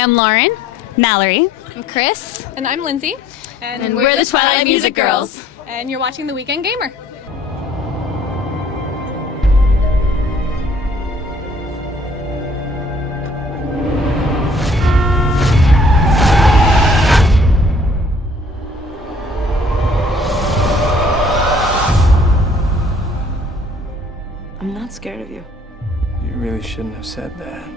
I'm Lauren. Mallory. I'm Chris. And I'm Lindsay. And we're the Twilight Music Girls. And you're watching The Weekend Gamer. I'm not scared of you. You really shouldn't have said that.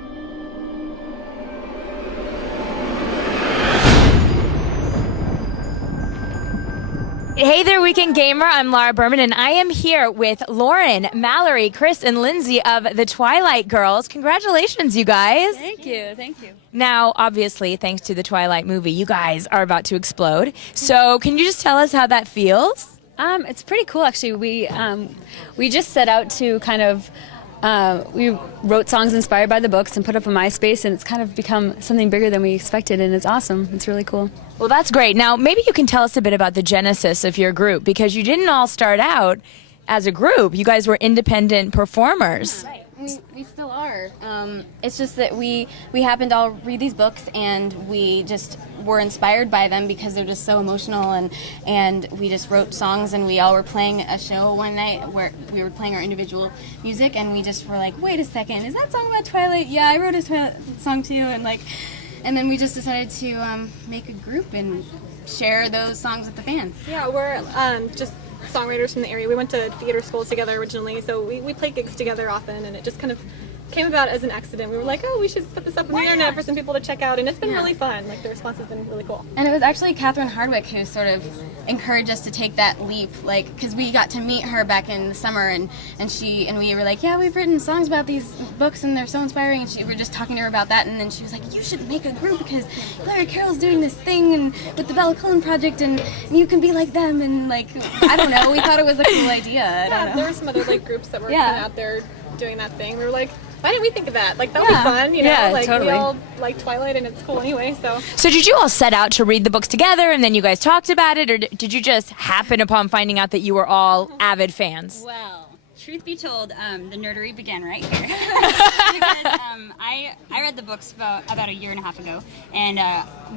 Hey there, Weekend Gamer. I'm Lara Berman, and I am here with Lauren, Mallory, Chris, and Lindsay of the Twilight Girls. Congratulations, you guys. Thank you. Thank you. Now, obviously, thanks to the Twilight movie, you guys are about to explode. So can you just tell us how that feels? It's pretty cool, actually. We just set out to kind of we wrote songs inspired by the books and put up a MySpace, and it's kind of become something bigger than we expected, and it's awesome. It's really cool. Well, that's great. Now, maybe you can tell us a bit about the genesis of your group, because you didn't all start out as a group. You guys were independent performers. Right. We still are. It's just that we happened to all read these books, and we just were inspired by them because they're just so emotional, and we just wrote songs, and we all were playing a show one night where we were playing our individual music, and we just were like, wait a second, is that song about Twilight? Yeah, I wrote a Twilight song too, and then we just decided to make a group and share those songs with the fans. Yeah, we're just songwriters from the area. We went to theater school together originally, so we play gigs together often, and it just kind of came about as an accident. We were like, oh, we should put this up on the internet for some people to check out, and it's been really fun. Like, the response has been really cool. And it was actually Catherine Hardwick who sort of encouraged us to take that leap, like, because we got to meet her back in the summer, and we were like, yeah, we've written songs about these books, and they're so inspiring, and we were just talking to her about that, and then she was like, you should make a group, because Larry Carroll's doing this thing and with the Bella Clone Project, and you can be like them, and, like, I don't know, we thought it was a cool idea. I don't know. There were some other, like, groups that were kind of out there doing that thing. We were like, why didn't we think of that? Like, that would be fun, you know? Yeah, like, totally. We all like Twilight, and it's cool anyway, so. So did you all set out to read the books together, and then you guys talked about it, or did you just happen upon finding out that you were all avid fans? Well, truth be told, the nerdery began right here. Because I read the books about a year and a half ago, and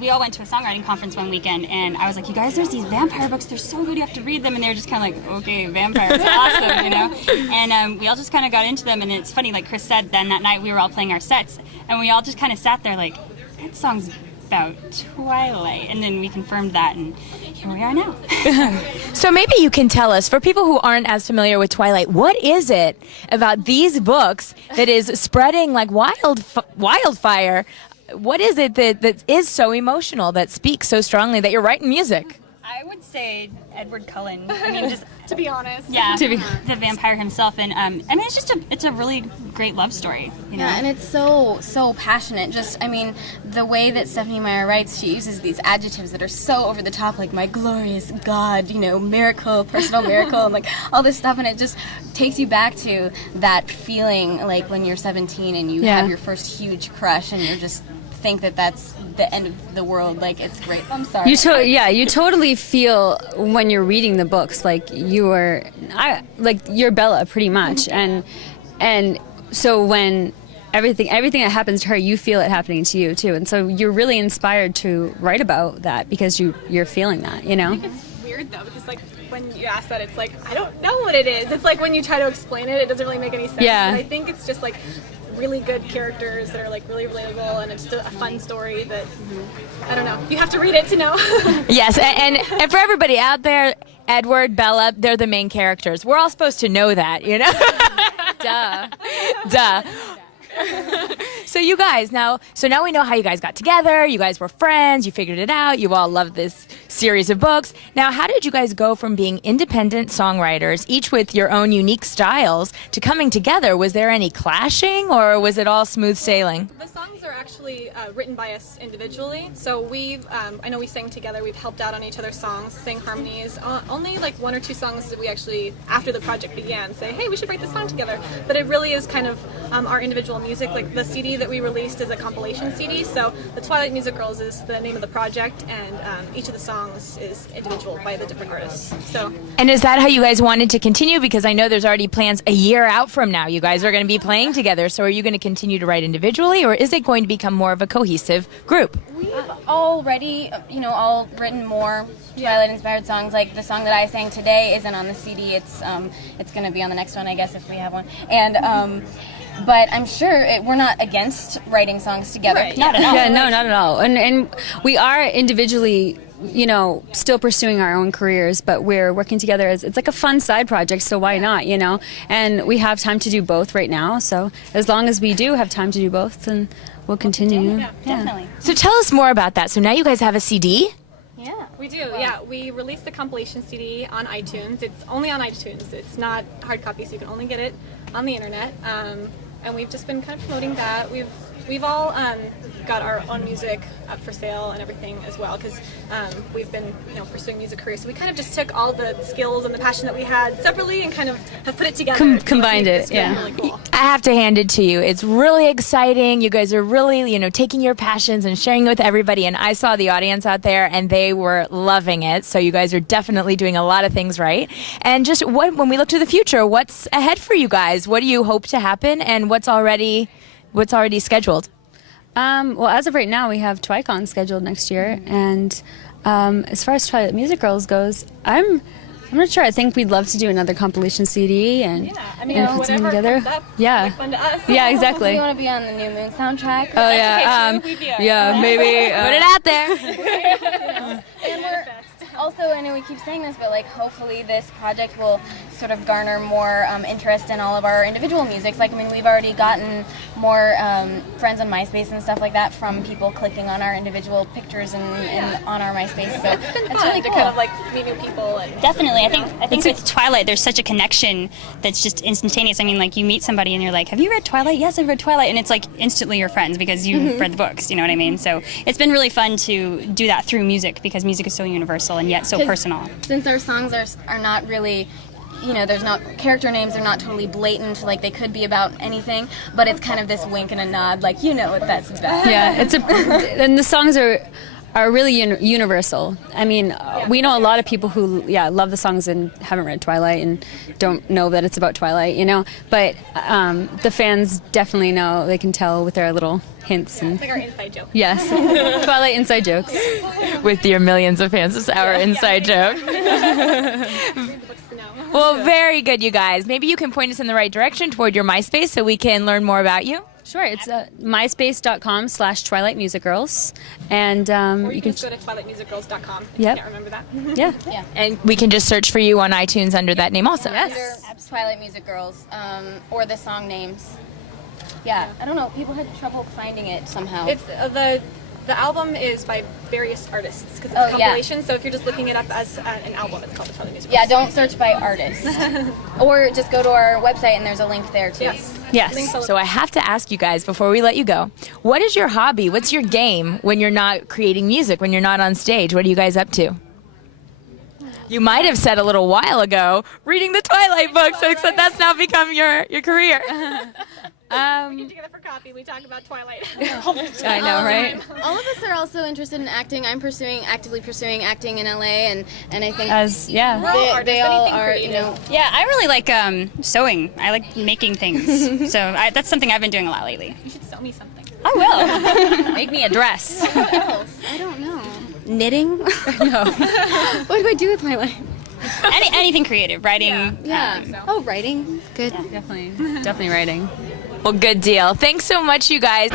we all went to a songwriting conference one weekend, and I was like, you guys, there's these vampire books, they're so good, you have to read them, and they were just kind of like, okay, vampires, awesome, you know? And we all just kind of got into them, and it's funny, like Chris said, then that night we were all playing our sets, and we all just kind of sat there like, that song's about Twilight, and then we confirmed that, and here we are now. So maybe you can tell us, for people who aren't as familiar with Twilight, what is it about these books that is spreading like wildfire? What is it that is so emotional, that speaks so strongly, that you're writing music? I would say Edward Cullen. I mean, just To be honest. yeah, the vampire himself, and I mean, it's a really great love story. You know? Yeah, and it's so passionate. Just, I mean, the way that Stephanie Meyer writes, she uses these adjectives that are so over the top, like my glorious God, you know, miracle, personal miracle, and like all this stuff, and it just takes you back to that feeling, like when you're 17 and you have your first huge crush, and you're just think that that's the end of the world. Like, it's great. I'm sorry. You totally feel when you're reading the books like you're Bella pretty much, and so when everything that happens to her, you feel it happening to you too, and so you're really inspired to write about that because you're feeling that, you know. I think it's weird though, because like when you ask that, it's like, I don't know what it is. It's like when you try to explain it, it doesn't really make any sense. Yeah. But I think it's just like really good characters that are like really relatable, and it's just a fun story that, I don't know, you have to read it to know. Yes, and for everybody out there, Edward, Bella, they're the main characters. We're all supposed to know that, you know? Duh. So you guys, now we know how you guys got together. You guys were friends. You figured it out. You all loved this series of books. Now, how did you guys go from being independent songwriters, each with your own unique styles, to coming together? Was there any clashing, or was it all smooth sailing? The songs are actually written by us individually. So we've, I know we sang together. We've helped out on each other's songs, sang harmonies. Only like one or two songs did we actually, after the project began, say, hey, we should write this song together. But it really is kind of our individual music. Like the CD that that we released is a compilation CD. So the Twilight Music Girls is the name of the project, and each of the songs is individual by the different artists. So. And is that how you guys wanted to continue? Because I know there's already plans a year out from now. You guys are going to be playing together. So are you going to continue to write individually, or is it going to become more of a cohesive group? We've already, all written more Twilight-inspired songs. Like the song that I sang today isn't on the CD. It's going to be on the next one, I guess, if we have one. And but I'm sure we're not against writing songs together. Right. Not at all. Yeah, no, not at all. And we are individually, still pursuing our own careers, but we're working together as it's like a fun side project, so why not, And we have time to do both right now, so as long as we do have time to do both, then we'll continue. Yeah, definitely. So tell us more about that. So now you guys have a CD? Yeah. We do, yeah. We released the compilation CD on iTunes. It's only on iTunes. It's not hard copy, so you can only get it on the internet. And we've just been kind of promoting that. We've all got our own music up for sale and everything as well, because we've been pursuing music careers. So we kind of just took all the skills and the passion that we had separately and kind of have put it together. Combined it, yeah. Really cool. I have to hand it to you. It's really exciting. You guys are really, taking your passions and sharing it with everybody. And I saw the audience out there, and they were loving it. So you guys are definitely doing a lot of things right. And just when we look to the future, what's ahead for you guys? What do you hope to happen, and what's already scheduled? Well, as of right now, we have TwiCon scheduled next year, and as far as Twilight Music Girls goes, I'm not sure. I think we'd love to do another compilation CD and put something together. Comes up, Yeah, it'll be fun to us. yeah, exactly. We want to be on the New Moon soundtrack. Oh yeah, yeah, maybe. Put it out there. And we're also, I know we keep saying this, but hopefully this project will sort of garner more interest in all of our individual musics. We've already gotten more friends on MySpace and stuff like that from people clicking on our individual pictures and on our MySpace. So It's been that's fun really to cool. kind of meet new people. And Definitely. I think with Twilight, there's such a connection that's just instantaneous. You meet somebody and you're like, have you read Twilight? Yes, I've read Twilight. And it's instantly your friends because you've read the books. You know what I mean? So it's been really fun to do that through music, because music is so universal and yet so personal. Since our songs are not really, there's not character names, they're not totally blatant, they could be about anything, but it's kind of this wink and a nod, what that's about. Yeah, and the songs are really universal. We know a lot of people who love the songs and haven't read Twilight and don't know that it's about Twilight, but the fans definitely know. They can tell with their little hints. it's like our inside joke. Yes, Twilight inside jokes. With your millions of fans, it's our inside joke. Read the books to know. Well, very good, you guys. Maybe you can point us in the right direction toward your MySpace so we can learn more about you. Sure, it's myspace.com/Twilight Music Girls, and Or you can can. just go to twilightmusicgirls.com. Yep. Can't remember that. Yeah. And we can just search for you on iTunes under that name also. Under Twilight Music Girls, or the song names. Yeah, I don't know. People had trouble finding it somehow. It's the album is by various artists because it's Oh, a yeah. compilation. So if you're just looking it up as an album, it's called the Twilight Music Girls. Yeah, don't search by artist. Or just go to our website and there's a link there too. Yes. Yes. So I have to ask you guys before we let you go, what is your hobby? What's your game when you're not creating music, when you're not on stage? What are you guys up to? You might have said a little while ago, reading the Twilight books, so except that's now become your career. We get together for coffee. We talk about Twilight. I know, right? All of us are also interested in acting. I'm actively pursuing acting in LA, and I think they all are, Yeah, I really like sewing. I like making things. So that's something I've been doing a lot lately. You should sell me something. I will. Make me a dress. what else? I don't know. Knitting? No. What do I do with my life? Anything creative, writing. Yeah. Oh, writing. Good. Definitely writing. Well, good deal. Thanks so much, you guys.